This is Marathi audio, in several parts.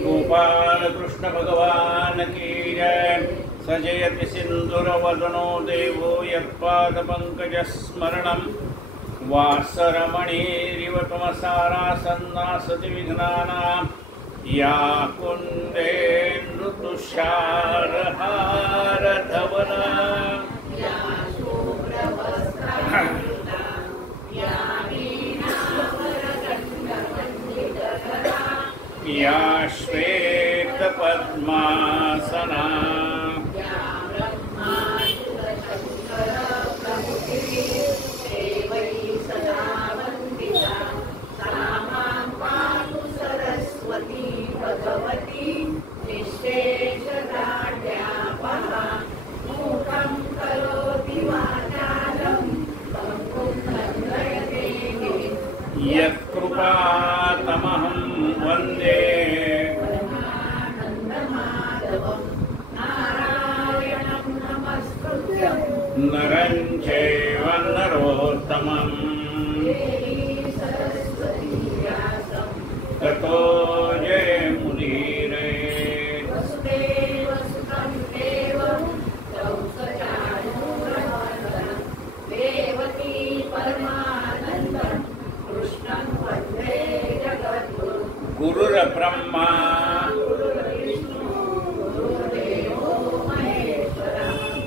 गोपाल कृष्ण भगवान की जय। सजयति सिंदूरवदनो देवो यत्पादपङ्कजस्मरणं वासरमणिरिव तमसारासन्नासति विघ्नानां या कुन्देन्दुतुषारहारधवला या श्वेतपद्मासना यत्कृपातमहं वन्दे नरं चैव नरोत्तमं ततो जयमुदीरये। गुरुर्ब्रह्मा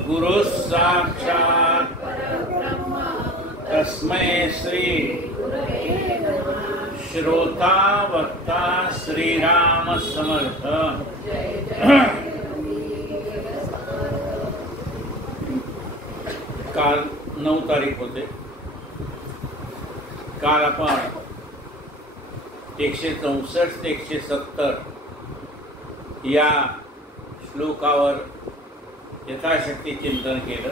गुरुः साक्षात् तस्मै श्री श्रोता वक्ता श्रीराम समर्थ। काल 9 तारीख होते। काल आपण 164 ते 170 या श्लोकावर यथाशक्ती चिंतन केलं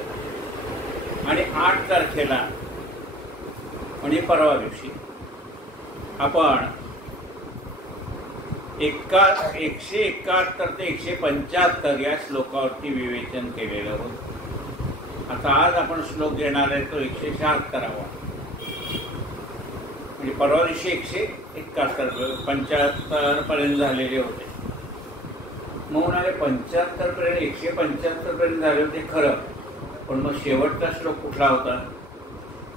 आणि 8 तारखेला म्हणजे परवा दिवशी आपण 171 ते 175 या श्लोकावरती विवेचन केलेलं होतं। आता आज आपण श्लोक घेणार आहे तो 176वा, म्हणजे परवा दिवशी 175 पर्यंत झालेले होते। मग म्हणाले 75 पर्यंत 175 पर्यंत झाले होते खरं, पण मग शेवटचा श्लोक कुठला होता?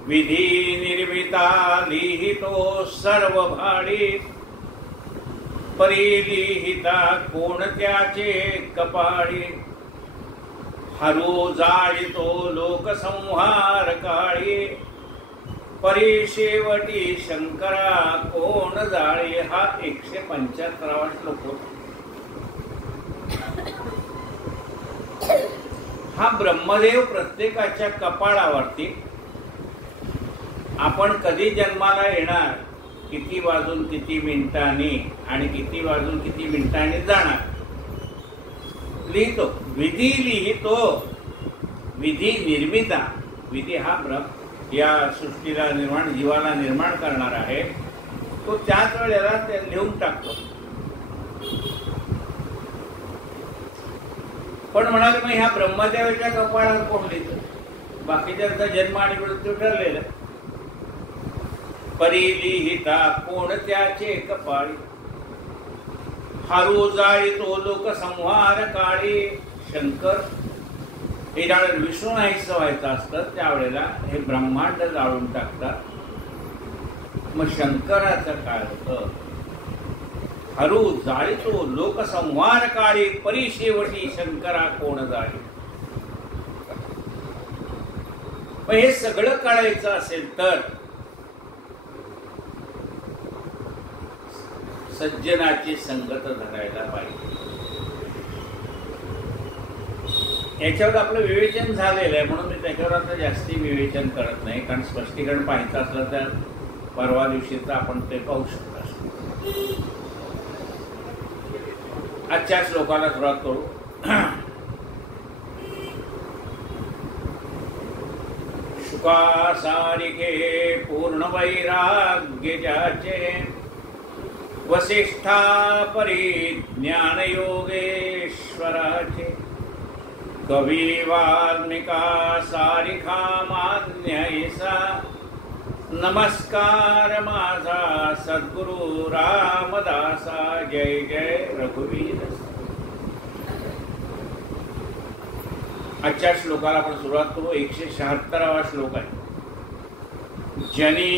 विधी निर्मिता लिहितो सर्व भाडी, परिलिहिता कोणत्याचे कपाळी, हरो जाळितो लोकसंहार काळी, परिशेवटी शंकरा कोण जाळे। हा 175वा श्लोक होता। हा ब्रह्मदेव प्रत्येकाच्या कपाळावरती आपण कधी जन्माला येणार, किती वाजून किती मिनिटांनी आणि किती वाजून किती मिनिटांनी जाणार लिहितो। विधी लिहितो, विधी निर्मिता, विधी हा या सृष्टीला जीवाला निर्माण करणार आहे, तो त्याच वेळेला ते लिहून टाकतो। पण म्हणाले मग ह्या ब्रह्मदेवाच्या कपाळावर कोण लिहितं? बाकीच्यांचा जन्म आणि मृत्यू ठरलेला। परिलिहिता कोणत्याचे कपाळी, हारू जाळितो लोकसंहार काळी। शंकर हे ज्यावेळेला विष्णू नाहीसं व्हायचं असतं त्यावेळेला हे ब्रह्मांड जाळून टाकतात। मग शंकराचं काय होतं? हरू जाळितो लोकसंहार काळी, परिशेवटी शंकरा कोण जाळी। मग हे सगळं काढायचं असेल तर सज्जनाची संगत धरायला पाहिजे। याच्यावर आपलं विवेचन झालेलं आहे, म्हणून मी त्याच्यावर आता जास्ती विवेचन करत नाही, कारण स्पष्टीकरण पाहायचं असलं तर परवा दिवशीच आपण ते पाहू शकता। आजच्या श्लोकाला सुरुवात करू। शुकासारिके पूर्ण वैराग्य ज्याचे, वसिष्ठा परिज्ञान योगेश्वराचे, कवी वाल्मिका सारिखा मान्य ऐसा, नमस्कार माझा सद्गुरु रामदासा, जय जय रघुवीर. आजच्या श्लोकाला आपण सुरुवात करू. 176वा श्लोक आहे. जनी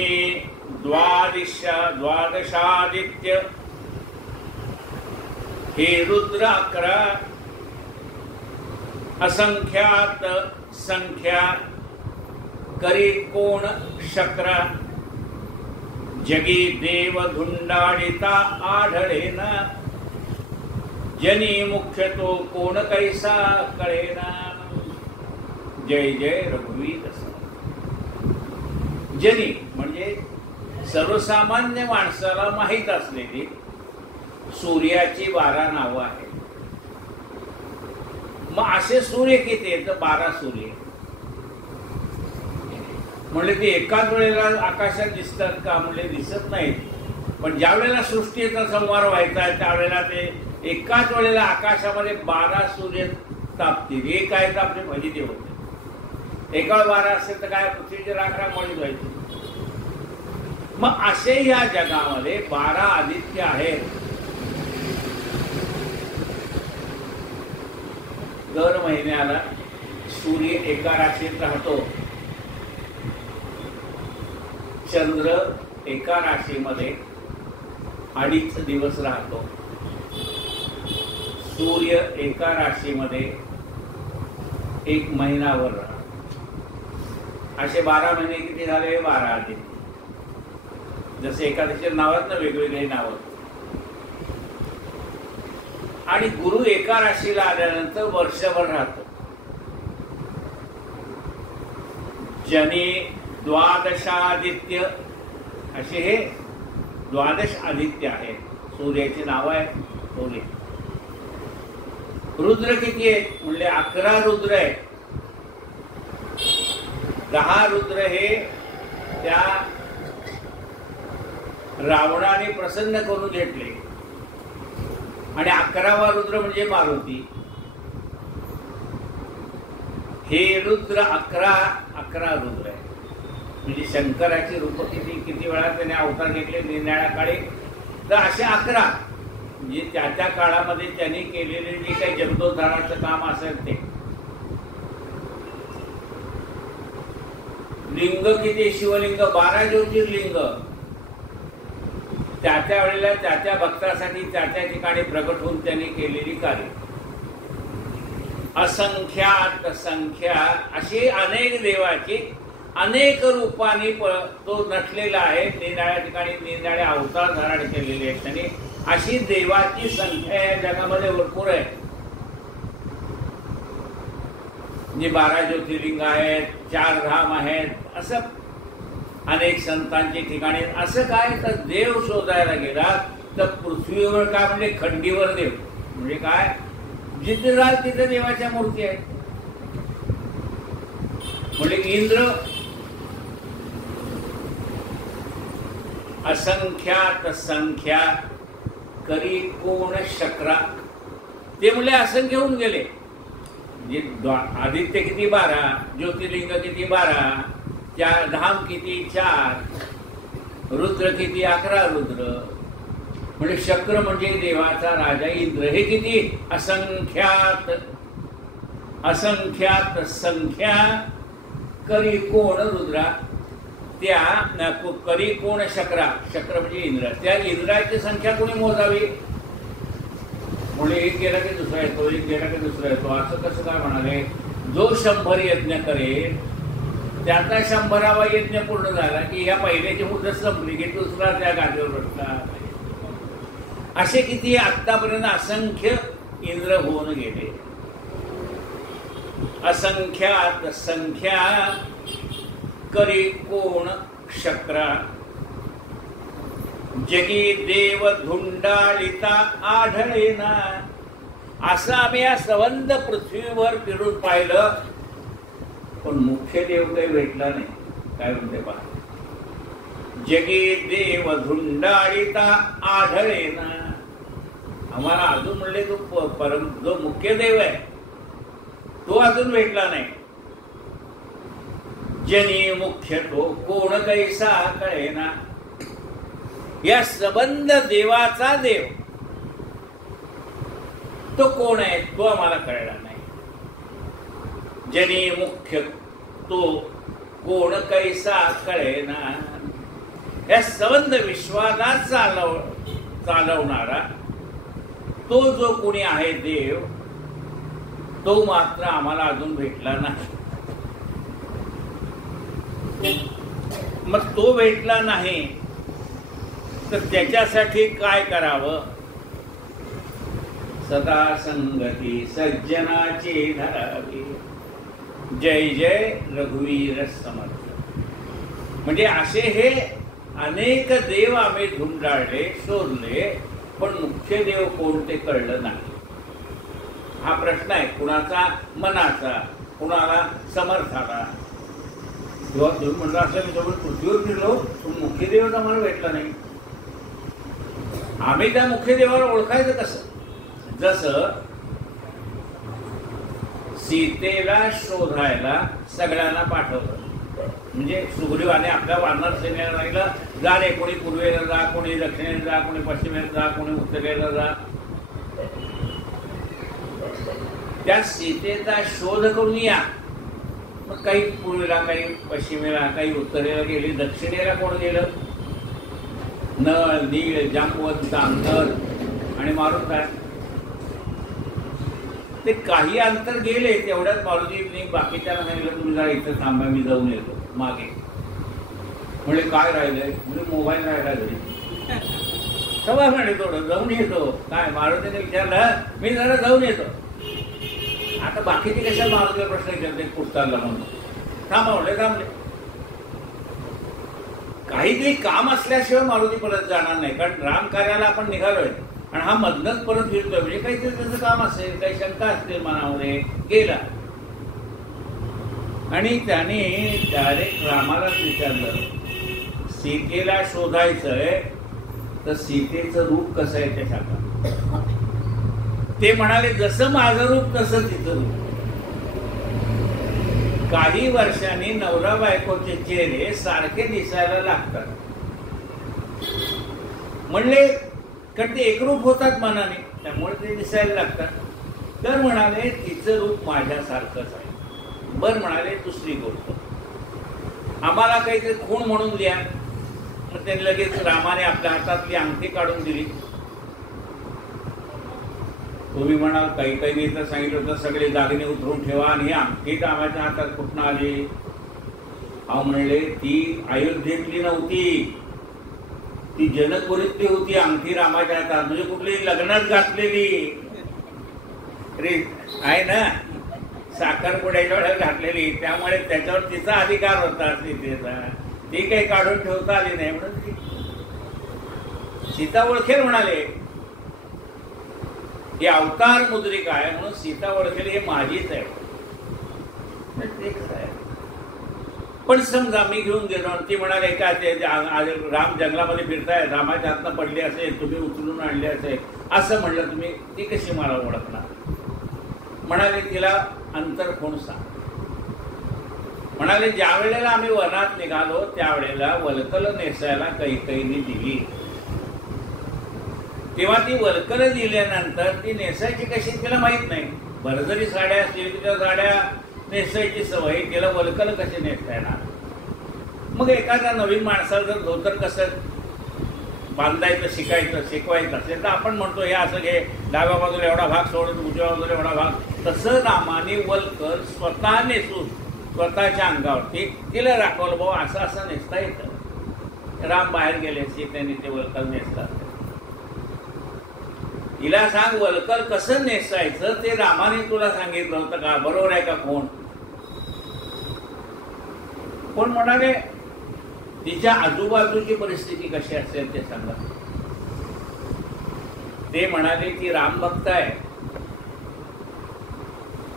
द्वादशादित्य हे रुद्र 11, असंख्यात संख्या करी कोण शक्रा, जगी देव धुंडाळिता आढळेना, जनी मुख्य तो कोण कैसा कळेना. जय जय रघुवीर. जनी म्हणजे सर्वसामान्य माणसाला माहीत असलेली सूर्याची 12 नावं आहेत. मग असे सूर्य किती आहेत? 12 सूर्य. म्हणजे ते एकाच वेळेला आकाशात दिसतात का? म्हणजे दिसत नाहीत. पण ज्या वेळेला सृष्टीचा संहार व्हायचा त्यावेळेला ते एकाच वेळेला आकाशामध्ये 12 सूर्य तापतील. एक आहे तर आपले भजिते होते. एका 12 असेल तर काय पृथ्वीची राखराखोळी व्हायची. मग असे या जगामध्ये 12 आदित्य आहेत. दर महिन्याला सूर्य एका राशीत राहतो. चंद्र एका राशीमध्ये 2.5 दिवस राहतो. सूर्य एका राशीमध्ये 1 महिनाभर राहतो. असे 12 महिने किती झाले? 12 आदित्य. जसे एखाद्याचे नावात ना वेगवेगळे नाव. आणि गुरु एका राशीला आल्यानंतर वर्षभर राहतो. जनी द्वादशादित्य असे हे 12 आदित्य आहेत. सूर्याची नाव आहे सूर्य. रुद्र किती आहेत? म्हणजे 11 रुद्र आहेत. 10 रुद्र हे त्या रावणाने प्रसन्न करून घेतले आणि 11वा रुद्र म्हणजे मारुती. हे रुद्र 11 रुद्र आहे. म्हणजे शंकराची रूप किती वेळा त्याने अवतार घेतले निरनिराळ्या काळी. तर असे 11 म्हणजे त्या काळामध्ये त्यांनी केलेले जे काही जगदोद्धाराचं काम असेल ते. लिंग किती? शिवलिंग 12 ज्योतिर्लिंग. त्या वेळेला त्या भक्तासाठी त्या ठिकाणी प्रकट होऊन त्यांनी केलेली कार्य. असंख्यात संख्या अशी अनेक देवाची अनेक रूपांनी तो नटलेला आहे. निरनिराळ्या ठिकाणी निरनिराळ्या अवतार धारण केलेले आहेत त्यांनी. अशी देवाची संख्या या जगामध्ये भरपूर आहे. जे 12 ज्योतिर्लिंग आहेत, 4 धाम आहेत, असं अनेक संतांची ठिकाणी. असं काय तर देव शोधायला गेला तर पृथ्वीवर काय म्हणजे खंडीवर देव म्हणजे काय? जिथे जाल तिथे देवाच्या मूर्ती आहेत. म्हणजे इंद्र असंख्यात संख्या करी कोण शक्रा. ते म्हणजे असंख्य होऊन गेले. आदित्य किती? 12. ज्योतिर्लिंग किती? 12. धाम किती? 4. रुद्र किती? 11 रुद्र. म्हणजे शक्र म्हणजे देवाचा राजा इंद्र. हे किती? असंख्यात असंख्यात संख्या करी कोण रुद्रा. त्या करी कोण शक्रा. शक्र म्हणजे इंद्र. त्या इंद्राची संख्या कोणी मोजावी? म्हणजे एक गेला की दुसरा येतो, एक गेला की दुसरा येतो. असं कसं काय म्हणाले? जो 100 यज्ञ करेल त्याचा 100वा यज्ञ पूर्ण झाला की ह्या पहिल्याची मुदत संपली की दुसरा त्या गादीवर बसला. असे किती आतापर्यंत असंख्य इंद्र होऊन गेले. असंख्यात संख्या करी कोण शक्रा, जगी देव धुंडाळिता आढळेना. असं आम्ही या संबंध पृथ्वीवर फिरून पाहिलं पण मुख्य देव काही भेटला नाही. काय म्हणते पहा, जगी देव धुंडाळिता आढळेना. आम्हाला अजून म्हणले तो परम जो मुख्य देव आहे तो अजून भेटला नाही. जनी मुख्य तो कोण कैसा कळेना. या सबंध देवाचा देव तो कोण आहे तो आम्हाला कळला नाही. जनी मुख्य तो कोण कैसा कळेना. या सबंध विश्वाला चालवणारा तो जो कोणी आहे देव तो मात्र आम्हाला अजून भेटला नाही. मग तो भेटला नाही तर त्याच्यासाठी काय करावं. सदा संगती सज्जनाची धरावी. जय जय रघुवीर समर्थ. म्हणजे असे हे अनेक देव आम्ही धुंडाळले शोधले पण मुख्य देव कोणते कळलं नाही. हा प्रश्न आहे कुणाचा मनाचा कुणाला समर्थाला. किंवा तुम्ही म्हणलं असं मी जवळ पृथ्वीवर फिरलो पण मुख्य देवाचा मला भेटला नाही. आम्ही त्या मुख्य देवाला ओळखायचं कसं. जसं सीतेला शोधायला सगळ्यांना पाठवलं म्हणजे सुग्रीवाने आपल्या वानर सेनेला सांगितलं जा रे. कोणी पूर्वेला जा कोणी दक्षिणेला जा कोणी पश्चिमेला जा कोणी उत्तरेला जा. त्या सीतेचा शोध करून या. मग काही पूर्वेला काही पश्चिमेला काही उत्तरेला गेले. दक्षिणेला कोण गेलं. नळ नीळ जांबवत तांगर आणि मारून काय ते काही अंतर गेले तेवढ्यात मारुतीने बाकीच्या सांगितलं तुम्ही जरा इथं थांबा मी जाऊन येतो मागे. म्हणजे काय राहिलंय म्हणजे मोबाईल राहिला घरी. सगळं म्हणे थोडं जाऊन येतो. काय मारुतीने विचारलं मी जरा जाऊन येतो. आता बाकीचे कशा मारुतीला प्रश्न विचारते पुस्तकाला म्हणून थांबवले थांबले. काहीतरी काम असल्याशिवाय मारुती परत जाणार नाही. कारण राम कार्याला आपण निघालोय आणि हा मधनच परत फिरतोय म्हणजे काहीतरी त्याचं काम असेल काही शंका असतील मनामध्ये. गेला आणि त्याने डायरेक्ट रामालाच विचारलं सीतेला शोधायचंय तर सीतेचं रूप कसं आहे ते सांगा. ते म्हणाले जसं माझं रूप तसं तिचं रूप. काही वर्षांनी नवरा बायकोचे चेहरे सारखे दिसायला लागतात म्हणले कारण ते एकरूप होतात मनाने त्यामुळे ते दिसायला लागतात. तर म्हणाले तिचं रूप माझ्यासारखंच आहे. बर म्हणाले दुसरी गोष्ट आम्हाला काहीतरी खूण म्हणून द्या. मग त्यांनी लगेच रामाने आपल्या हातातली अंगठी काढून दिली. तुम्ही म्हणाल काही काही तर सांगितलं होतं सगळे दागिने उतरून ठेवा आणि ही अंगठी रामाच्या हातात कुठून आली. अहो म्हणले ती अयोध्येतली नव्हती ती जनकपुरीतली होती अंगठी रामाच्या हातात. म्हणजे कुठली लग्नात घातलेली रे आहे ना साखरपुड्याच्या वेळेला घातलेली. त्यामुळे त्याच्यावर तिचा अधिकार होता सीतेचा. ती काही काढून ठेवता आली नाही म्हणून ती सीता ओळखेल म्हणाले. ही अवतार मुद्रिका आहे म्हणून सीता ओळखेल हे माझीच आहे. पण समजा मी घेऊन गेलो आणि ती म्हणाले का ते राम जंगलामध्ये फिरताय रामाच्या हातनं पडली असेल तुम्ही उचलून आणले असेल असं म्हणलं तुम्ही ती कशी मला ओळखणार. म्हणाले तिला अंतर कोण सांग. म्हणाले ज्या वेळेला आम्ही वनात निघालो त्यावेळेला वलकल नेसायला कैकेयीने दिली. तेव्हा ती वलकल दिल्यानंतर ती नेसायची कशी तिला माहित नाही. भरजरी साड्या असतील तिच्या साड्या नेसायची सवय तिला वलकल कशी नेसता येणार. मग एखाद्या नवीन माणसाला जर धोतर कसं बांधायचं शिकवायचं असेल तर आपण म्हणतो हे असं घे डाव्या बाजूला एवढा भाग सोडून उजव्या बाजूला एवढा भाग. तसं रामाने वलकल स्वतः नेसून स्वतःच्या अंगावरती तिला दाखवलं भाऊ असं असं नेसता येतं. राम बाहेर गेले सीतेने ते वलकल नेसतात. तिला सांग वलकल कसं नेसायचं ते रामाने तुला सांगितलं होतं का. बरोबर आहे का कोण कोण म्हणाले तिच्या आजूबाजूची परिस्थिती कशी असेल ते सांगा. ते म्हणाले ती राम भक्त आहे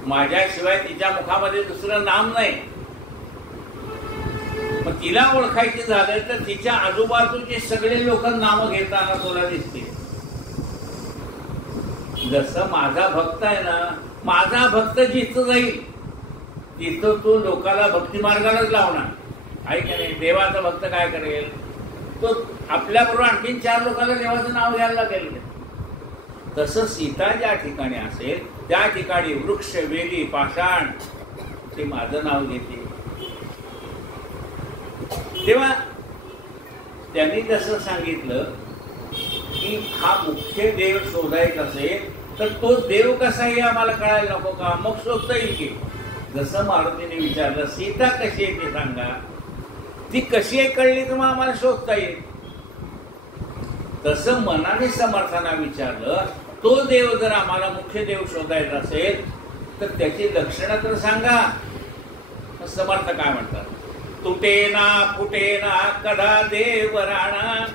माझ्याशिवाय तिच्या मुखामध्ये दुसरं नाम नाही. मग तिला ओळखायची झालं तर तिच्या आजूबाजूचे सगळे लोक नाम घेताना तुला दिसतील. जसं माझा भक्त आहे ना माझा भक्त जिथं जाईल तिथं तो लोकाला भक्ती मार्गालाच लावणार आहे की नाही. देवाचा भक्त काय करेल, तो आपल्याबरोबर आणखीन 4 लोकांना देवाचं नाव घ्यायला लागेल. तसं सीता ज्या ठिकाणी असेल त्या ठिकाणी वृक्ष, वेली, पाषाण ते माझं नाव घेते. तेव्हा त्यांनी जसं सांगितलं की हा मुख्य देव शोधायचा असेल तर तो देव कसा हे आम्हाला कळायला नको का, मग शोधता येईल की. जसं मारुतीने विचारलं सीता कशी आहे ते सांगा, ती कशी आहे कळली तर मग आम्हाला शोधता येईल. तसं मनाने समर्थांना विचारलं, तो देव जर आम्हाला मुख्य देव शोधायचा असेल तर त्याची लक्षणं तर सांगा. समर्थ काय म्हणतात, तुटेना फुटेना कदा देव राणा,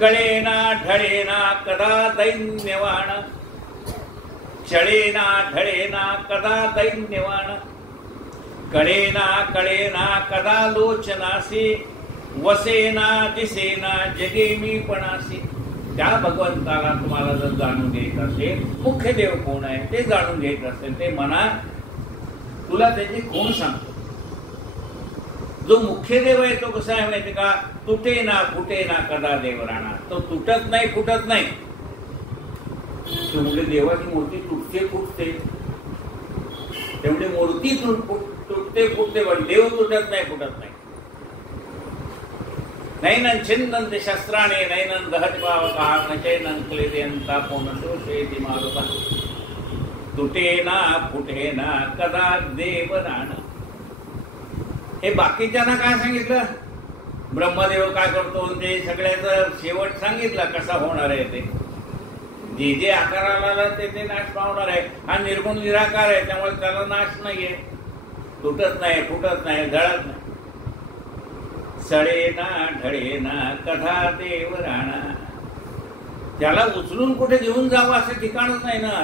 कळेना ढळेना कदा दैन्यवाण, चळेना ढळेना कदा दैन्यवाण, कळेना कळेना कदा लोचनासी, वसेना दिसेना जगे मी पणासी. त्या भगवंताला तुम्हाला जर जाणून घ्यायचं असेल, मुख्य देव कोण आहे ते जाणून घ्यायचं असेल, ते मना तुला त्याची कोण सांगतो. जो मुख्य देव आहे तो कसा आहे माहिती का, तुटे ना फुटे ना कदा देव राणा, तो तुटत नाही फुटत नाही. त्यामुळे देवाची मूर्ती तुटते फुटते, त्यामुळे मूर्ती तुटते फुटते पण देव तुटत नाही फुटत नाही. नैनं छिन्नन्ति शस्त्राणि नैनं दहति पावकाः न चैनं क्लेदयन्ता पुनशोषयति मारुतः, तुटेना फुटेना कदा देव राणा. हे बाकीच्यांना काय सांगितलं, ब्रह्मदेव काय करतो ते सगळ्याचं शेवट सांगितला कसा होणार आहे ते. जे जे आकाराला ते नाश पावणार आहे. हा निर्गुण निराकार आहे त्यामुळे त्याला नाश नाहीये, तुटत नाही फुटत नाही जळत नाही. सळेना ढळेना कधा देव राणा, त्याला उचलून कुठे घेऊन जावं असं ठिकाणच नाही ना.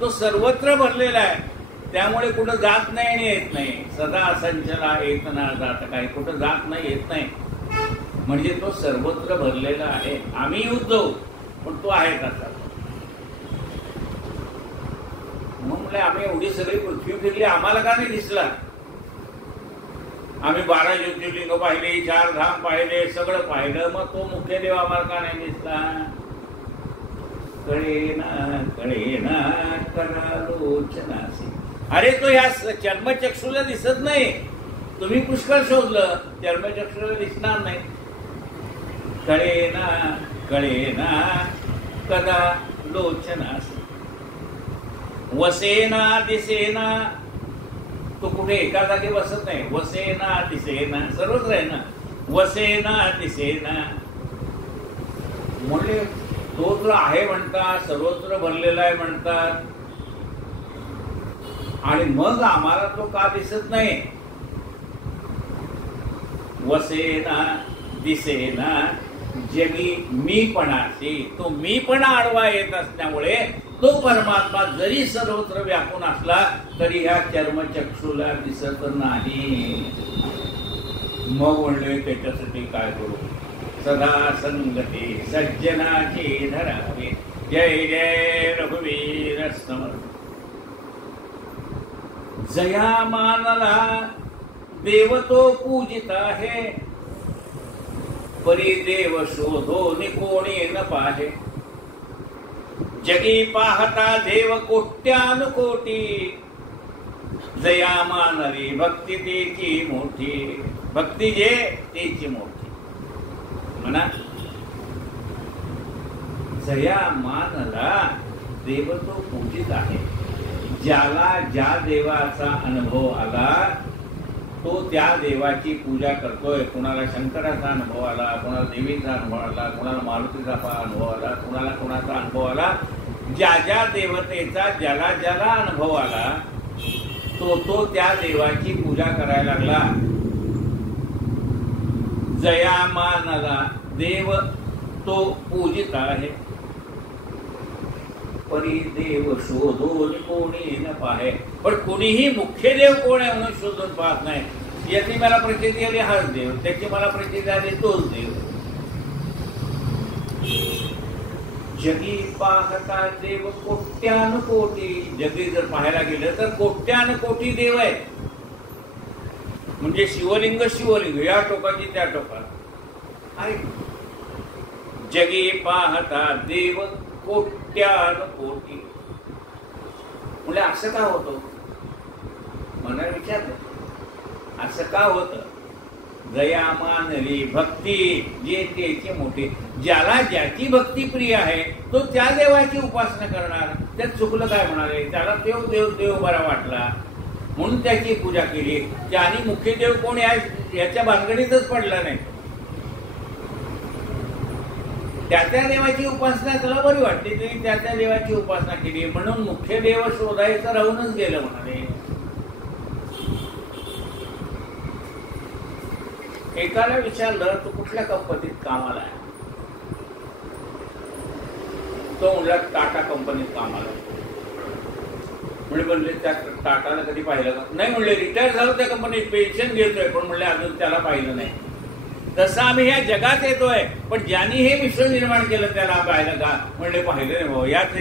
तो सर्वत्र भरलेला आहे त्यामुळे कुठं जात नाही आणि येत नाही. सदा संचला येत ना जात, काही कुठं जात नाही येत नाही, म्हणजे तो सर्वत्र भरलेला आहे. आम्ही उद्धव पण तो आहे तसा. म्हणून आम्ही एवढी सगळी पृथ्वी फिरली आम्हाला का नाही दिसला. आम्ही 12 ज्योतिर्लिंग पाहिले, 4 धाम पाहिले, सगळं पाहिलं, मग तो मुख्य देव आम्हाला का नाही दिसला. कळेना कळेना करालोचनासी. अरे तो ह्या चर्मचक्षुला दिसत नाही. तुम्ही पुष्कळ शोधलं, चर्मचक्षुला दिसणार नाही. कळेना कळेना कदा लोचनासी, वसेना दिसेना, तो कुठे एका जागी बसत नाही. वसेना दिसेना सर्वत्र आहे ना. वसेना दिसेना म्हणजे तो जो आहे म्हणतात, सर्वत्र भरलेला आहे म्हणतात, आणि मग आम्हाला तो का दिसत नाही. वसेना दिसेना जगी मीपणाशी, तो मीपणा आडवा येत असल्यामुळे तो परमात्मा जरी सर्वत्र व्यापून असला तरी ह्या चर्मचक्षुला दिसत नाही. मग म्हणले त्याच्यासाठी काय करू, सदा संगती सज्जनाची धरावे. जय जय रघुवीर समर्थ. जया मानला देव तो पूजित आहे, परी देव शोधो निकोणी न पाहे. जगी पाहता देव कोट्यानुकोटी, जया मानली भक्ती तिची मोठी. भक्ती जे तिची मोठी म्हणा. जया मानला देव तो पूजित आहे. ज्याला ज्या देवाचा अनुभव आला तो त्या देवाची पूजा करतोय. कुणाला शंकराचा अनुभव आला, कुणाला देवीचा अनुभव आला, कुणाला मारुतीचा अनुभव आला, कुणाला कुणाचा अनुभव आला. ज्या ज्या देवतेचा ज्याला ज्याला अनुभव आला तो त्या देवाची पूजा करायला लागला. जया मानला देव तो पूजित आहे, परी देव शोधून कोणी न पाहे. पण कोणीही मुख्य देव कोण आहे म्हणून शोधून पाहत नाही. याची मला प्रचिती आली हाच देव, त्याची मला प्रचिती आली तोच देव. जगी पाहता देव कोट्यानुकोटी. जगी जर पाहायला गेलं तर कोट्यानुकोटी देव आहेत. म्हणजे शिवलिंग शिवलिंग या टोकाची त्या टोकाला आहे. जगी पाहता देव कोट्यानुकोटी. म्हणजे असं का होतं मला विचारलं, असं का होतं? जया मानली भक्ती जे त्याचे मोठे. ज्याला ज्याची भक्ती प्रिय आहे तो त्या देवाची उपासना करणार. त्यात चुकलं काय म्हणाले? त्याला देव देव देव बरा वाटला म्हणून त्याची पूजा केली. त्याने मुख्य देव कोण याच्या भानगडीतच पडला नाही. त्या त्या देवाची उपासना त्याला बरी वाटली, तरी त्या त्या देवाची उपासना केली म्हणून मुख्य देव शोधायचं राहूनच गेलं म्हणाले. एकाला विचारलं तू कुठल्या कंपनीत कामाला आहे? तो म्हणला टाटा कंपनीत कामाला आहे. म्हणले त्या टाटाला कधी पाहिलं का? नाही म्हणले, रिटायर झालो त्या कंपनीत, पेन्शन घेतोय, पण म्हणले अजून त्याला पाहिलं नाही. तसं आम्ही ह्या जगात येतोय, पण ज्यांनी हे विश्व निर्माण केलं त्याला पाहिलं का? म्हणले पाहिलं नाही भाऊ. याच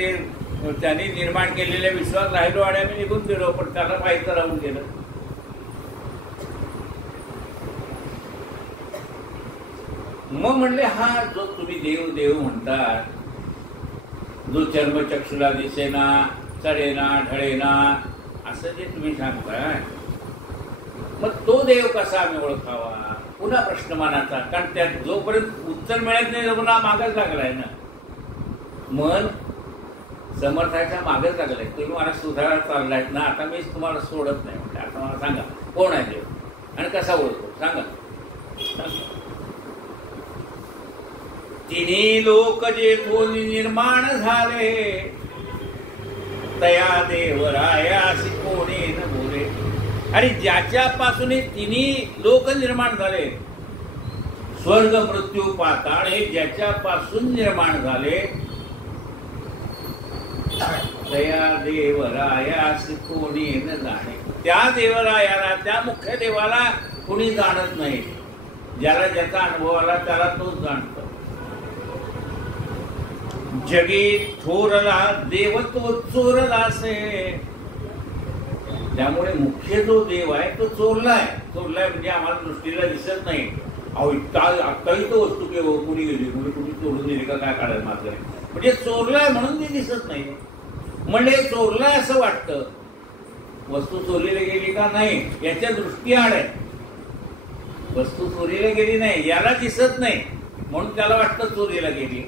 त्यांनी निर्माण केलेल्या विश्वात राहिलो आणि आम्ही निघून गेलो, पण त्याला पाहायचं राहून गेलं. मग म्हणले हा जो तुम्ही देव देव म्हणतात, जो चर्मचक्षुला दिसेना, चढेना ढळेना असं जे तुम्ही सांगताय, मग तो देव कसा आम्ही ओळखावा? पुन्हा प्रश्न मानाचा. कारण त्यात जोपर्यंत उत्तर मिळत नाही पुन्हा मागच लागलाय ना. मन समर्थाच्या मागच लागलाय. तुम्ही मला सुधारायला चाललायत ना, आता मीच तुम्हाला सोडत नाही. म्हणजे आता मला सांगा कोण आहे देव आणि कसा ओळखतो? सांगा. तिन्ही लोक जे कोणी निर्माण झाले, तया देवरायासी कोणी न बोले. आणि ज्याच्यापासून तिन्ही लोक निर्माण झाले, स्वर्ग मृत्यू पाताळ हे ज्याच्यापासून निर्माण झाले, तया देवरायासी कोणी न जाणे. त्या देवरायाला, त्या मुख्य देवाला कोणी जाणत नाही. ज्याला ज्याचा अनुभव आला त्याला तोच जाणतो. जगी थोरला देव तो चोरलासे. त्यामुळे मुख्य जो देव आहे तो चोरलाय. चोरलाय म्हणजे आम्हाला दृष्टीला दिसत नाही. अहो आत्ताही तो वस्तू केव्हा कुणी गेली, कुणी चोरून दिली का काय काढायला मात्र, म्हणजे चोरलाय म्हणून ती दिसत नाही. म्हणजे चोरलाय असं वाटतं. वस्तू चोरीला गेली का नाही याच्या दृष्टी आड आहे. वस्तू चोरीला गेली नाही याला दिसत नाही म्हणून त्याला वाटतं चोरीला गेली.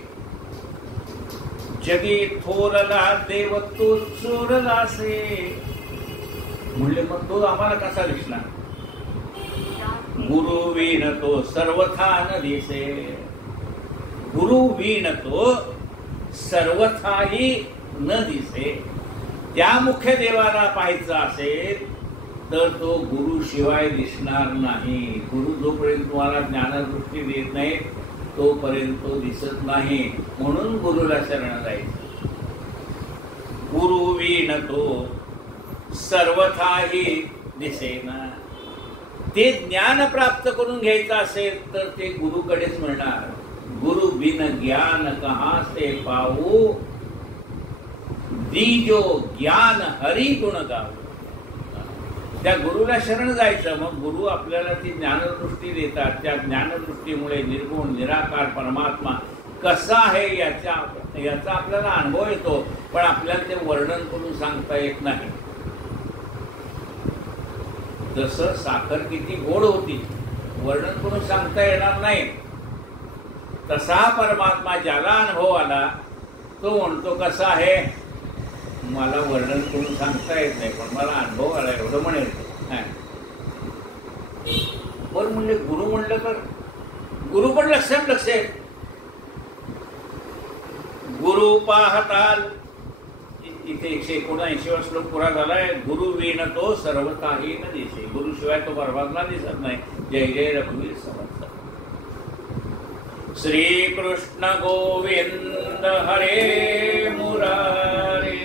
जगी थोरला देव तो चोरलासे. म्हणले मग तो आम्हाला कसा दिसला? गुरु विण तो सर्वथा न दिसे. गुरु विण तो सर्वथाही न दिसे. त्या मुख्य देवाला पाहायचं असेल तर तो गुरु शिवाय दिसणार नाही. गुरु जोपर्यंत तुम्हाला ज्ञानदृष्टी देत नाही तोपर्यंत तो दिसत नाही. म्हणून गुरुला शरण जायचं. गुरु विण तो सर्वथाही दिसेना. ते ज्ञान प्राप्त करून घ्यायचं असेल तर ते गुरुकडेच मिळणार. गुरु बिन ज्ञान कहां से पाऊ, दीजो ज्ञान हरी गुण गाऊ. त्या गुरुला शरण जायचं. मग गुरु आपल्याला ती ज्ञानदृष्टी देतात. त्या ज्ञानदृष्टीमुळे निर्गुण निराकार परमात्मा कसा आहे याचा आपल्याला अनुभव येतो, पण आपल्याला ते वर्णन करून सांगता येत नाही. जसं साखर किती गोड होती वर्णन करून सांगता येणार नाही, तसा परमात्मा ज्याला अनुभव आला तो म्हणतो कसा आहे मला वर्णन करून सांगता येत नाही, पण मला अनुभव आला एवढं म्हणेल. बरं म्हणजे गुरु म्हणलं तर गुरु पण लक्षात लक्ष आहे. गुरु पाहताल इथे 179 श्लोक पुरा झालाय. गुरु विण तो सर्वताही न दिसे. गुरु शिवाय तो परमात्मा दिसत नाही. जय जय रघुवीर समर्थ. श्री कृष्ण गोविंद हरे मुरारे.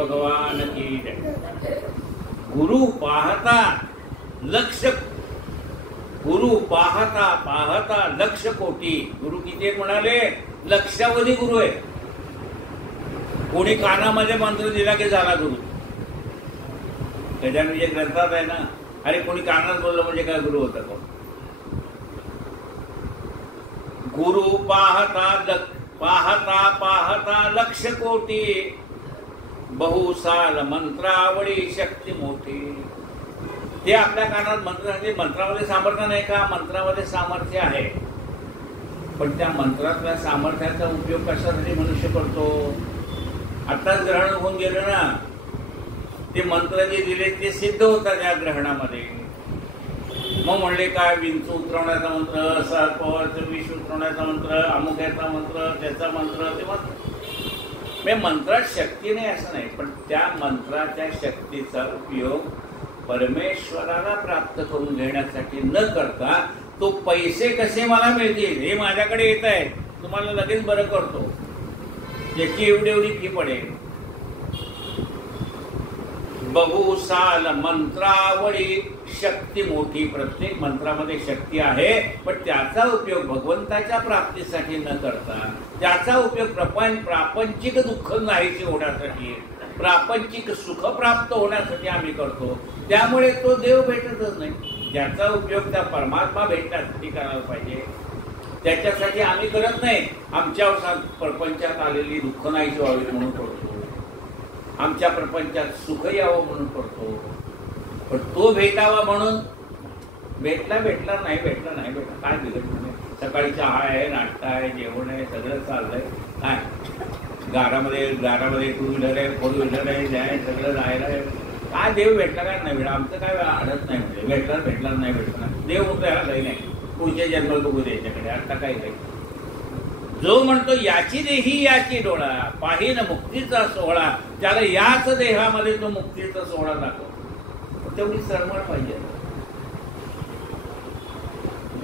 भगवान की जय. गुरु पाहता लक्ष, गुरु पाहता पाहता लक्ष कोटी. गुरु किती आहेत म्हणाले? लक्षावधी गुरु आहे. कोणी कानामध्ये मंत्र दिला की झाला गुरु. गजानन विजय ग्रंथात आहे ना, अरे कोणी कानात बोललं म्हणजे काय गुरु होता कोण? गुरु पाहता पाहता पाहता लक्ष कोटी, बहुसाल मंत्रावळी शक्ती मोठी. ते आपल्या कानात मंत्र सांगते. मंत्रामध्ये सामर्थ्य नाही का? मंत्रामध्ये सामर्थ्य आहे, पण त्या मंत्रातल्या सामर्थ्याचा उपयोग कशासाठी मनुष्य करतो? आताच ग्रहण होऊन गेलं ना, ते मंत्र जे दिले ते सिद्ध होतात या ग्रहणामध्ये. मग म्हणले काय? विंचू उतरवण्याचा मंत्र, सर्पावरचं विष उतरवण्याचा मंत्र, अमुक्याचा मंत्र, त्याचा मंत्र, ते मंत्र. मंत्रात शक्ती नाही असं नाही, पण त्या मंत्राच्या शक्तीचा उपयोग परमेश्वराला प्राप्त करून घेण्यासाठी न करता तो पैसे कसे मला मिळतील हे माझ्याकडे येत आहे, तुम्हाला लगेच बरं करतो, त्याची एवढी एवढी फी पडेल. बहुसाल मंत्रावळी शक्ती मोठी. प्रत्येक मंत्रामध्ये शक्ती आहे, पण त्याचा उपयोग भगवंताच्या प्राप्तीसाठी न करता त्याचा उपयोग प्रापंचिक दुःख नाहीसे होण्यासाठी, प्रापंचिक सुख प्राप्त होण्यासाठी आम्ही करतो. त्यामुळे तो देव भेटतच नाही. ज्याचा उपयोग त्या परमात्मा भेटण्यासाठी करायला पाहिजे त्याच्यासाठी आम्ही करत नाही. आमच्यावर प्रपंचात आलेली दुःख नाहीशी व्हावी म्हणून करतो, आमच्या प्रपंचात सुख यावं म्हणून करतो. पण तो भेटावा म्हणून भेटला नाही भेटला नाही भेटला काय बिघडलं नाही. सकाळी चहा आहे, नाश्ता आहे, जेवण आहे, सगळं चाललंय. काय गारामध्ये टू व्हीलर आहे, फोर व्हीलर आहे, सगळं जायला आहे. काय देव भेटला काय नाही भेटला? आमचं काय अडत नाही म्हणजे भेटला नाही भेटला. देव म्हणतो याला काही नाही, पुढच्या जन्माला बघू द्यायच्याकडे. आता काय काही जो म्हणतो याची देही याची डोळा, पाहिन मुक्तीचा सोहळा, त्याला याच देहामध्ये तो मुक्तीचा सोहळा दाखवतो. तेवढी सरमळ पाहिजे.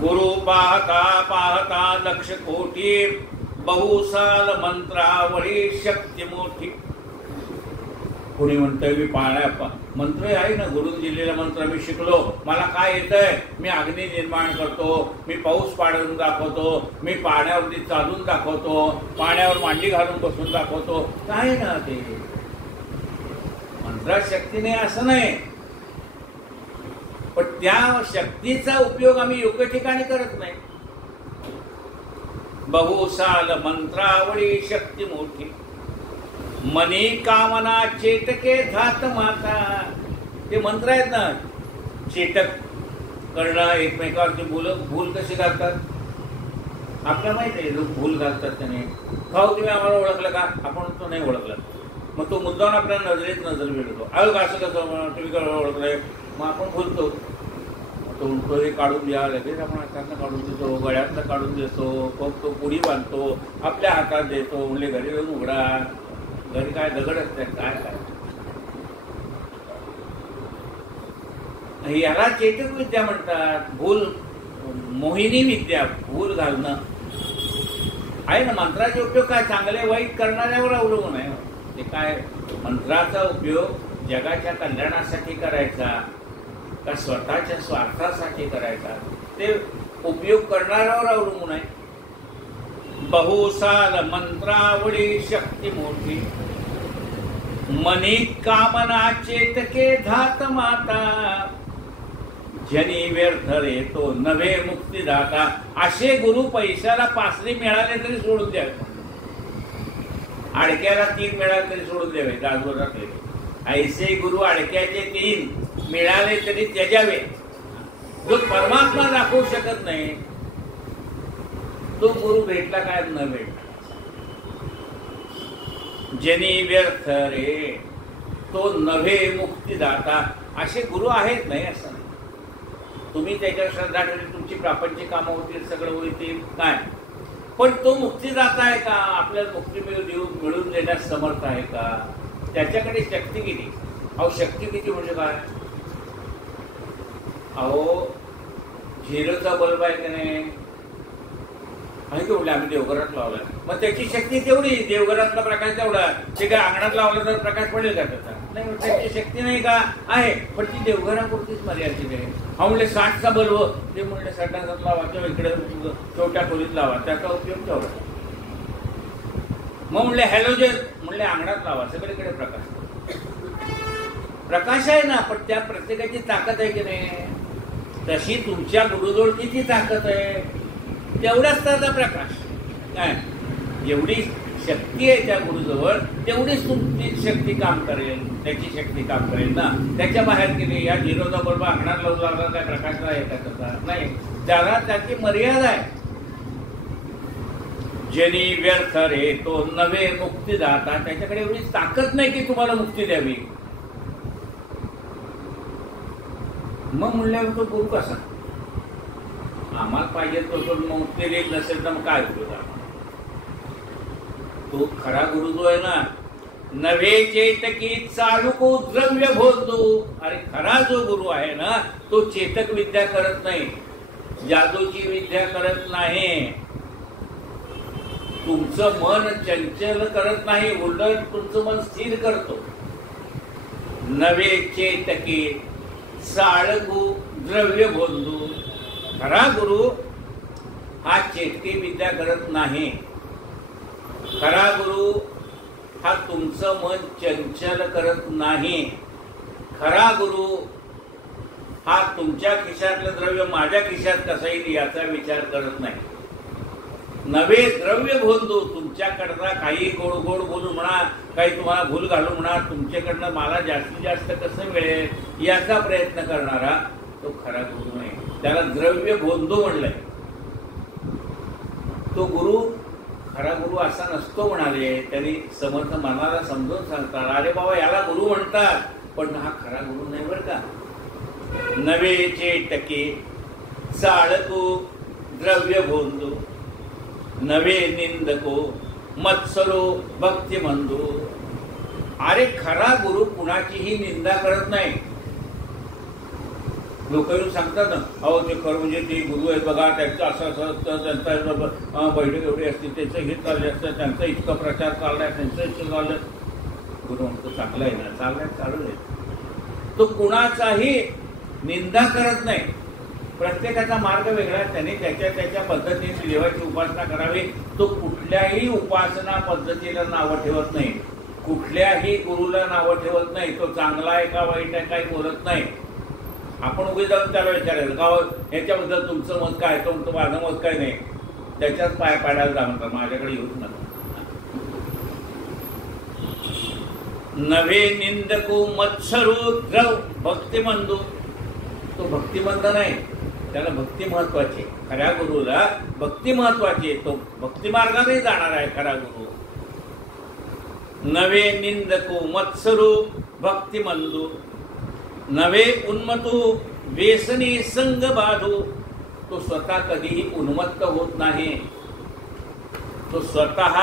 गुरु पाहता पाहता लक्ष कोटी, बहुसाल मंत्रावळी शक्ती मोठी. कोणी म्हणतोय मी पाळण्या मंत्र आहे ना, गुरुन दिलेला मंत्र मी शिकलो, मला काय येतंय? मी अग्नी निर्माण करतो, मी पाऊस पाडून दाखवतो, मी पाण्यावरती चालून दाखवतो, पाण्यावर मांडी घालून बसून दाखवतो. काय ना ते मंत्रात शक्ती नाही असं नाही, पण त्या शक्तीचा उपयोग आम्ही योग्य ठिकाणी करत नाही. बहुसाल मंत्रावळी शक्ती मोठी, मनी कामना चेतके धात माता. ते मंत्र आहेत ना, चेतक करणं, एकमेकावरती भूल कशी घालतात आपल्याला माहिती आहे. लोक भूल घालतात त्याने. भाऊ तुम्ही आम्हाला ओळखलं का? आपण तो नाही ओळखला, मग तो मुद्दाम आपल्या नजरेत नजर मिळतो. अहो असं कसं तुम्ही ओळखलंय, मग आपण भूलतो. तो उलटो हे काढून द्या, लगेच आपण हातातनं काढून देतो, गळ्यातनं काढून देतो, मग तो पुडी बांधतो, आपल्या हातात देतो. म्हणजे घरी जाऊन उघडा, घरी काय दगड असतात काय काय. याला चेतक विद्या म्हणतात. भूल मोहिनी विद्या, भूल घालणं आहे ना. मंत्राचा उपयोग काय चांगले वाईट करणाऱ्यावर अवलंबून आहे. ते काय मंत्राचा उपयोग जगाच्या कल्याणासाठी करायचा का स्वतःच्या स्वार्थासाठी करायचा, ते उपयोग करणाऱ्यावर अवलंबून आहे. बहुसाल मंत्रावळी शक्ती मोठी, मनी कामना चेतके धात माता, जनी व्यर्थ रे तो नव्हे मुक्तीदाता. असे गुरु पैशाला पासरी मिळाले तरी सोडून द्यावे, अडक्याला 3 मिळाले तरी सोडून द्यावे. दासबोधातले ऐसे गुरु अडक्याचे 3 मिळाले तरी त्याजावे. जो परमात्मा दाखवू शकत नाही तो गुरु भेटला काय न भेटला. जनी व्यर्थ रे तो नव्हे मुक्तीदाता. असे गुरु आहेत नाही असं नाही. तुम्ही त्याच्यावर श्रद्धा ठेवली, तुमची प्रापंचिक कामं होतील, सगळं होईल काय, पण तो मुक्तीदाता आहे का? आपल्याला मुक्ती मिळून देण्यास समर्थ आहे का? त्याच्याकडे शक्ती किती? अहो शक्ती किती म्हणजे काय? अहो 0चा बल्ब आहे की नाही, आहे तेवढे आम्ही देवघरात लावलाय. मग त्याची शक्ती तेवढी, देवघरातला प्रकाश तेवढा. ते काय अंगणात लावला तर प्रकाश पडेल का त्याचा? नाही, त्याची शक्ती नाही का? आहे, पण ती देवघरापुरतीच मर्यादित आहे. हा म्हणले 60चा बल्ब, ते म्हणले 60 लावा किंवा इकडे छोट्या खोलीत लावा, त्याचा उपयोग तेवढा. मग म्हणले हॅलोजन, म्हणले अंगणात लावा, सगळीकडे प्रकाश आहे ना. पण त्या प्रत्येकाची ताकद आहे की नाही? तशी तुमच्या गुरुजवळ किती ताकद आहे, तेवढाच त्याचा प्रकाश. काय एवढी शक्ती आहे त्या गुरुजवळ, तेवढीच तुमची शक्ती काम करेल, त्याची शक्ती काम करेल ना. त्याच्या बाहेर गेली या झिरोचा बल्ब अंगणात लावून लागला, काय प्रकाश आहे का त्याचा? नाही, त्याला त्याची मर्यादा आहे. ज्यांनी व्यर्थ रे तो नवे मुक्ती दाता, त्याच्याकडे एवढी ताकद नाही की तुम्हाला मुक्ती द्यावी. मग म्हणल्यावर तो गुरु कसा? आम्हाला पाहिजे तो मुक्ती देत नसेल तर मग काय उपयोग? तो खरा गुरु जो आहे ना, नवे चेतकी चालुको द्रव्य बोलतो. अरे खरा जो गुरु आहे ना, तो चेतक विद्या करत नाही, जादूची विद्या करत नाही, तुमचं मन चंचल करत नाही, उलट तुमचं मन स्थिर करतो. नवे चेतकी साळगु द्रव्य बोंधू. खरा गुरु हा चेतकी विद्या करत नाही. खरा गुरु हा तुमचं मन चंचल करत नाही. खरा गुरु हा तुमच्या खिशातलं द्रव्य माझ्या खिशात कसं येईल याचा विचार करत नाही. नवे द्रव्य बोंधू, तुमच्याकडनं काही गोड गोड बोलून म्हणा, काही तुम्हाला भूल घालून म्हणा, तुमच्याकडनं मला जास्तीत जास्त कसं मिळेल याचा प्रयत्न करणारा तो खरा गुरु नाही. त्याला द्रव्य बोंधू म्हणलंय. तो गुरु खरा गुरु असा नसतो म्हणाले. त्यांनी समर्थ मनाला समजून सांगतात, अरे बाबा याला गुरु म्हणतात, पण हा खरा गुरु नाही बरं का. नवे चेतके चाळको द्रव्य बोंधू, नवे निंदको मत्सरो भक्ती मंदू. अरे खरा गुरु कुणाचीही निंदा करत नाही. लोक येऊन सांगतात ना, अहो ते खरं म्हणजे ते गुरु आहेत बघा, त्यांचं असं असं त्यांचा बैठक एवढी असते, त्यांचं हे चालले असतं, त्यांचा इतका प्रचार चाललाय, त्यांचं इतकं चाललंय. गुरु म्हणतो चांगलं आहे ना, चाललाय चालू आहे. तो कुणाचाही निंदा करत नाही. प्रत्येकाचा मार्ग वेगळा, त्याने त्याच्या त्याच्या पद्धतीने देवाची उपासना करावी. तो कुठल्याही उपासना पद्धतीला नावं ठेवत नाही, कुठल्याही गुरुला नावं ठेवत नाही. तो चांगला आहे का वाईट आहे काही बोलत नाही. आपण उभे जाऊन त्याला विचारायचं का ह्याच्याबद्दल तुमचं मत काय, तुमचं माझं मत काय नाही, त्याच्याच पाय पाडायला जा म्हणतात, माझ्याकडे येऊच नका. नवे निंदको मत्सरू द्रव भक्तिमंदू. तो भक्तिमंद नाही, त्याला भक्ती महत्वाची. खऱ्या गुरुला भक्ती महत्वाची, तो भक्ती मार्गाने जाणार आहे खरा गुरु. नवे निंदको मत्सरू भक्तिमंदू, नवे उन्मत्तू व्यसनी संग बाधू. तो स्वतः कधीही उन्मत्त होत नाही. तो स्वतः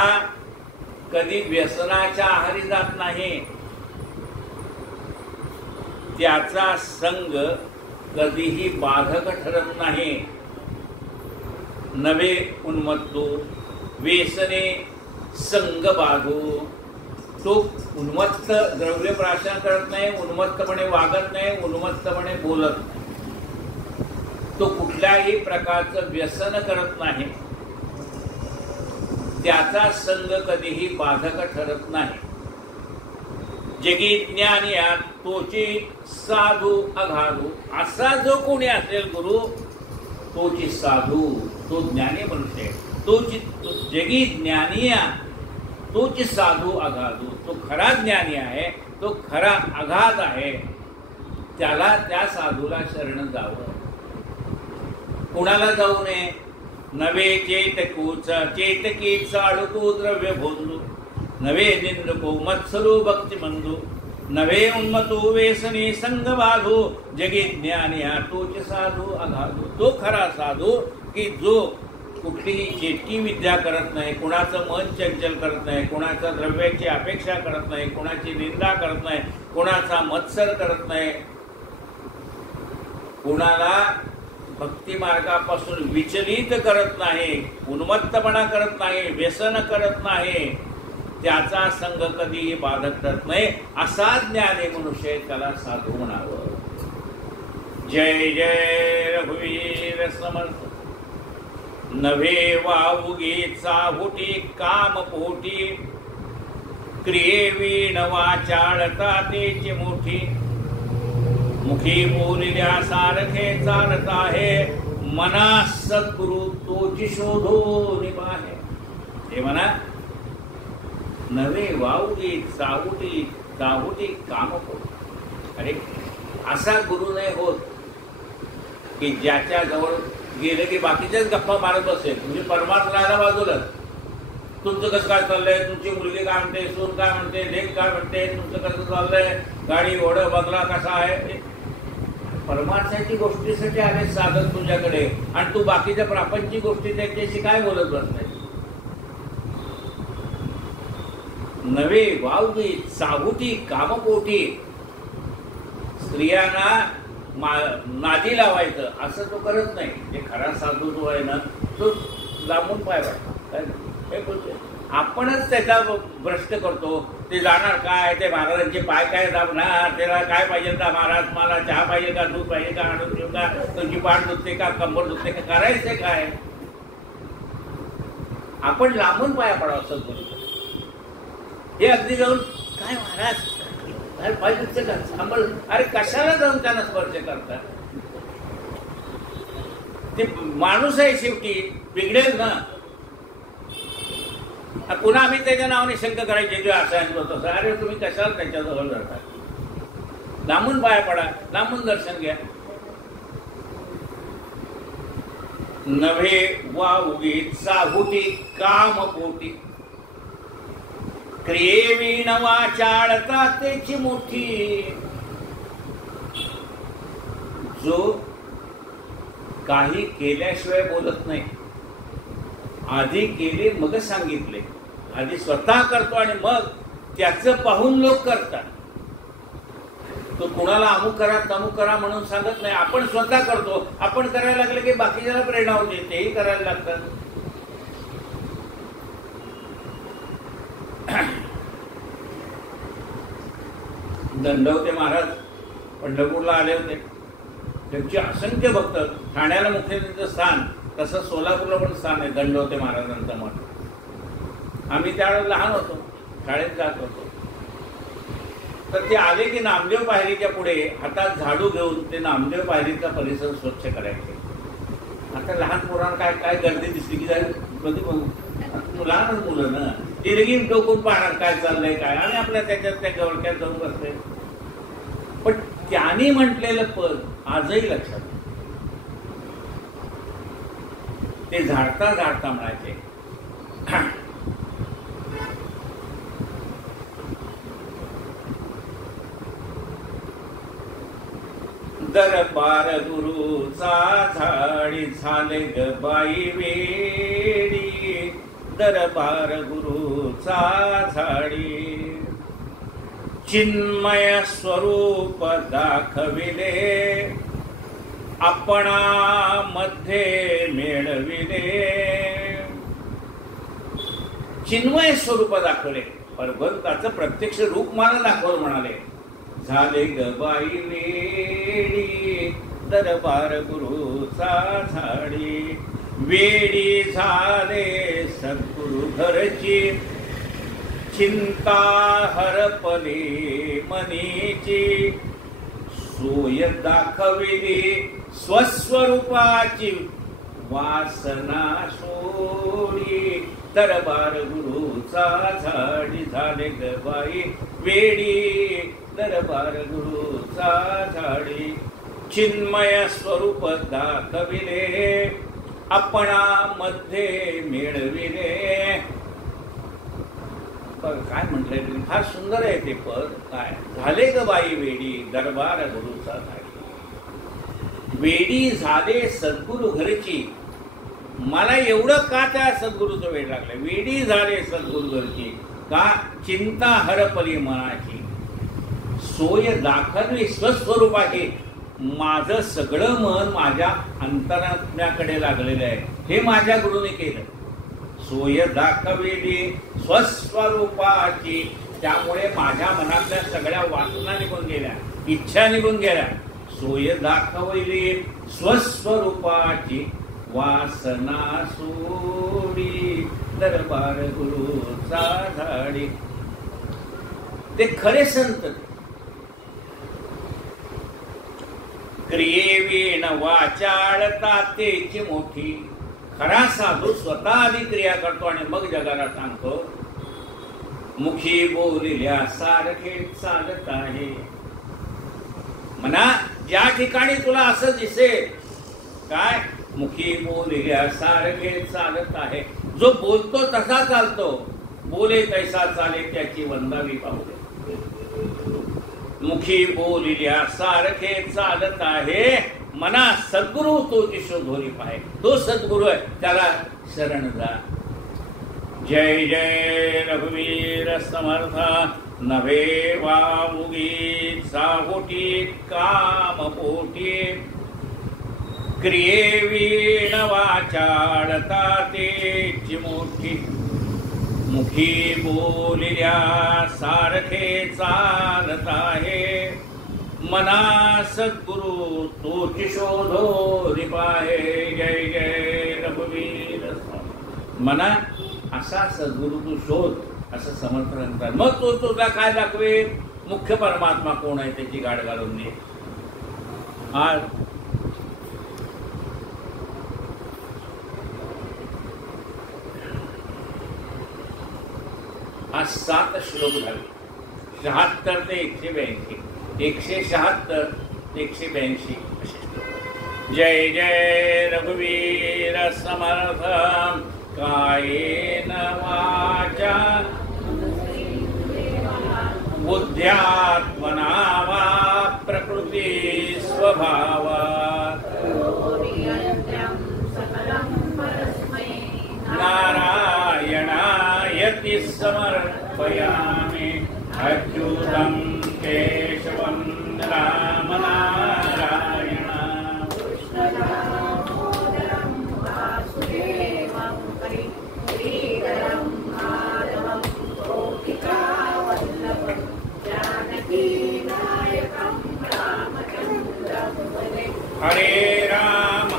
कधी व्यसनाच्या आहारी जात नाही. त्याचा संग कधीही बाधक ठरत नाही. नवे उन्मत्तू व्यसने संग बाधू. तो उन्मत्त द्रव्य प्राशन करत नाही, उन्मत्तपणे वागत नाही, उन्मत्तपणे बोलत नाही. तो कुठल्याही प्रकारचं व्यसन करत नाही. त्याचा संग कधीही बाधक ठरत नाही. जगी ज्ञानिया तोची साधू अघाधू. असा जो कोणी असेल गुरु, तोची साधू, तो ज्ञानी मनुष्य. तोची जगी ज्ञानिया तोची साधू अगाधू. तो खरा ज्ञानी आहे, तो खरा अगाध आहे. त्याला त्या साधूला शरण जावं. कुणाला जाऊ नये? नवे चेतकूच चेतकी चाळुको द्रव्य बोंधू, नवे निंदको मत्सरू भक्तिमंदू, नवे उन्मतो व्यसनी संग बाधू. जगी ज्ञानिया तोच साधू अगाधू. तो खरा साधू की जो कुठलीही चेटकी विद्या करत नाही, कुणाचं मन चंचल करत नाही, कुणाच्या द्रव्याची अपेक्षा करत नाही, कुणाची निंदा करत नाही, कुणाचा मत्सर करत नाही, कुणाला भक्ती मार्गापासून विचलित करत नाही, उन्मत्तपणा करत नाही, व्यसन करत नाही, त्याचा संग कधीही बाधक ठरत नाही, असा ज्ञानी मनुष्य त्याला साधू म्हणावं. जय जय रघुवीर समर्थ. नव्हे वाऊगी चाहुटी काम पोटी, क्रियेवी नवाचाळता तेची मोठी, मुखी बोलिल्या सारखे चालत आहे, मना सद्गुरु तोची शोधो निभाहे. हे म्हणा, नवे वाऊगी चाहुटी चाहुटी काम पोटी. अरे असा गुरु नाही होत की ज्याच्या जवळ गेले की बाकीच्याच गप्पा मारत बसेल. म्हणजे परमार्थाला बाजूला तुमचं कसं काय चाललंय, तुमची मुलगी काय म्हणते, सून काय म्हणते, लेक काय म्हणते, तुमचं कसं चाललंय, गाडी घोडं बंगला कसा आहे. परमार्थाची गोष्टीसाठी आले साधन तुझ्याकडे, आणि तू बाकीच्या प्रापंचिक गोष्टी त्याच्याशी काय बोलत बसलाय. नवे वावगी चाहुटी कामपोटी. स्त्रियांना नादी लावायचं असं तो करत नाही. जे खरा साधू जो आहे ना, तो लांबून पाय वाटतो. आपणच त्याचा भ्रष्ट करतो. ते जाणार काय, ते महाराजांचे पाय काय दाबणार, त्याला काय पाहिजे का, महाराज मला चहा पाहिजे का, दूध पाहिजे का, आणून देऊ का, तुमची पाठ दुखते का, कंबर दुखते का, करायचंय काय. आपण लांबून पाया पडावं असं बोलतो. हे अगदी जाऊन काय महाराज पाय दुखते का, सांभाळ. अरे कशाला जाऊन त्यांना स्पर्श करतात. ते माणूस आहे शेवटी, बिघडेल ना. पुन्हा आम्ही त्याच्या नावाने शंका करायचे जे असं तसं. अरे तुम्ही कशाला त्याच्याजवळ जाता. लांबून पाया पडा, लांबून दर्शन घ्या. नव्हे वाऊगी चाहुटी काम पोटी, क्रियेवी नवाचाळता त्याची मोठी. जो काही केल्याशिवाय बोलत नाही, आधी केले मग सांगितले. आधी स्वतः करतो आणि मग त्याचं पाहून लोक करतात. तो कुणाला अमुक करा तमुक करा म्हणून सांगत नाही, आपण स्वतः करतो. आपण करायला लागले की बाकीच्याला प्रेरणा होते, तेही करायला लागतात. दंडवते महाराज पंढरपूरला आले होते. त्यांची असंख्य भक्त. ठाण्याला मुख्य त्यांचं स्थान, तसं सोलापूरला पण स्थान आहे दंडवते महाराजांचं मठ. आम्ही त्यावेळेला लहान होतो, शाळेत जात होतो. तर ते आले की नामदेव पायरीच्या पुढे हातात झाडू घेऊन ते नामदेव पायरीचा परिसर स्वच्छ करायचे. आता लहान पोरांना काय काय गर्दी दिसली की जाईल कधी बघू. लहानच मुलं ना, ते लगेच डोकून पाहणार काय चाललंय काय, आणि आपल्या त्याच्यात त्या गवळक्यात जाऊन बसले. पण त्यांनी म्हटलेलं पद आजही लक्षात. ते झाडता झाडता म्हणायचे, दरबार गुरुचा झाडी झाले ग बाई वेडी, दरबार गुरुचा झाडी. चिन्मय स्वरूप दाखविले, आपणा मध्ये मेळविले. चिन्मय स्वरूप दाखवले, भगवंताचं प्रत्यक्ष रूप मला दाखवलं म्हणाले. झाले ग बाई वेडी, दरबार गुरुचा झाडी. वेडी झाले सद्गुरु घरची, चिंता हरपली मनीची. सोय दाखविली स्वस्वरूपाची, वासना सोडी. दरबार गुरुचा झाडी. झाले ग बाई वेडी, दरबार गुरुचा झाडी. चिन्मय स्वरूप दाखविले, आपणा मध्ये मेळविले. काय म्हटलंय, फार सुंदर आहे ते पद. काय झाले ग बाई वेडी, दरबार गुरुचा झाडी. वेडी झाले सद्गुरु घरची. मला एवढं का त्या सद्गुरूचं वेळ लागलं. वेडी झाले सद्गुरु घरची का, चिंता हरपली मनाची. सोय दाखवली स्वस्वरूपाची. माझं सगळं मन माझ्या अंतरात्म्याकडे लागलेलं आहे. हे माझ्या गुरुने केलं. सोय दाखविली स्वस्वरूपाची, त्यामुळे माझ्या मनातल्या सगळ्या वासना निघून गेल्या, इच्छा निघून गेल्या. सोय दाखविली स्वस्वरूपाची, वासना सोडी दरबार गुरुचा झाडी. ते खरे संत. क्रियेवीण वाचाळता तेची मोठी. खरा साधू स्वतः आधी क्रिया करतो आणि मग जगाला सांगतो. मुखी बोलिल्या सारखे चालत आहे. म्हणा ज्या ठिकाणी तुला असं दिसेल काय, मुखी बोलिल्या सारखे चालत आहे. जो बोलतो तसा चालतो, बोले तैसा चाले त्याची वंदावी पाहू. मुखी बोलिल्या सारखे चालत आहे. मना सद्गुरु तो शोधोरी पाहे. तो सद्गुरु आहे, त्याला शरण जा. जय जय रघुवीर समर्थ. नव्हे वामुगी साहोटी कामपोटी. क्रियेवीण वाचाळता तेची मोठी. मुखी बोलिल्या सारखे चालत आहे. मना सद्गुरु तोची शोधोरी पाहे. जय जय रघुवीर. मना असा सद्गुरु तू शोध, असं समर्थ म्हणतात. मग तो तुला काय दाखवे, मुख्य परमात्मा कोण आहे त्याची गाठ घालून दे. आज 7 श्लोक झाले. 76 ते 182, 176 ते 182 असे श्लोक. जय जय रघुवीर समर्थ. कायेन वाचा बुद्ध्यात्मना वा प्रकृती स्वभावा. नारायणायति समर्पयामि. अच्युतं केशवं राम नारायण. हरे राम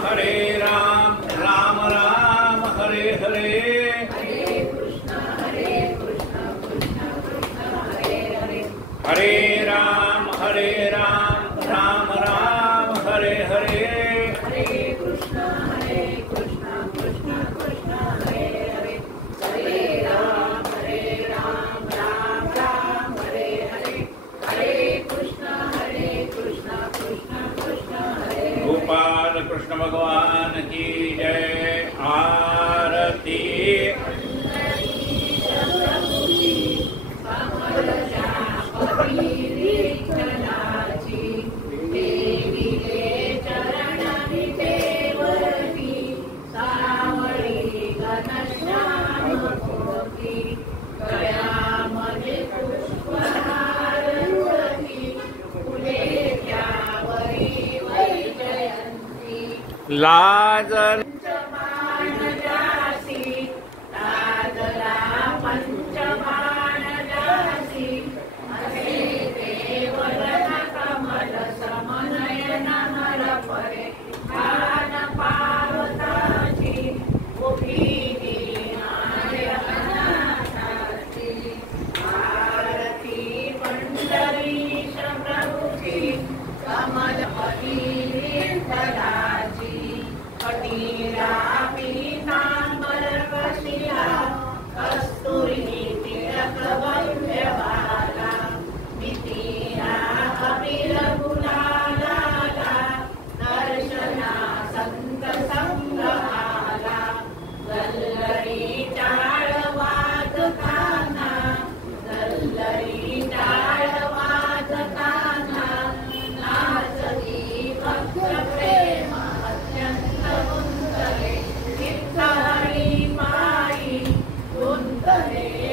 राम राम हरे हरे. हरे राम राम राम हरे हरे. गोपाल कृष्ण भगवान की जय. आरती. लाजर Hare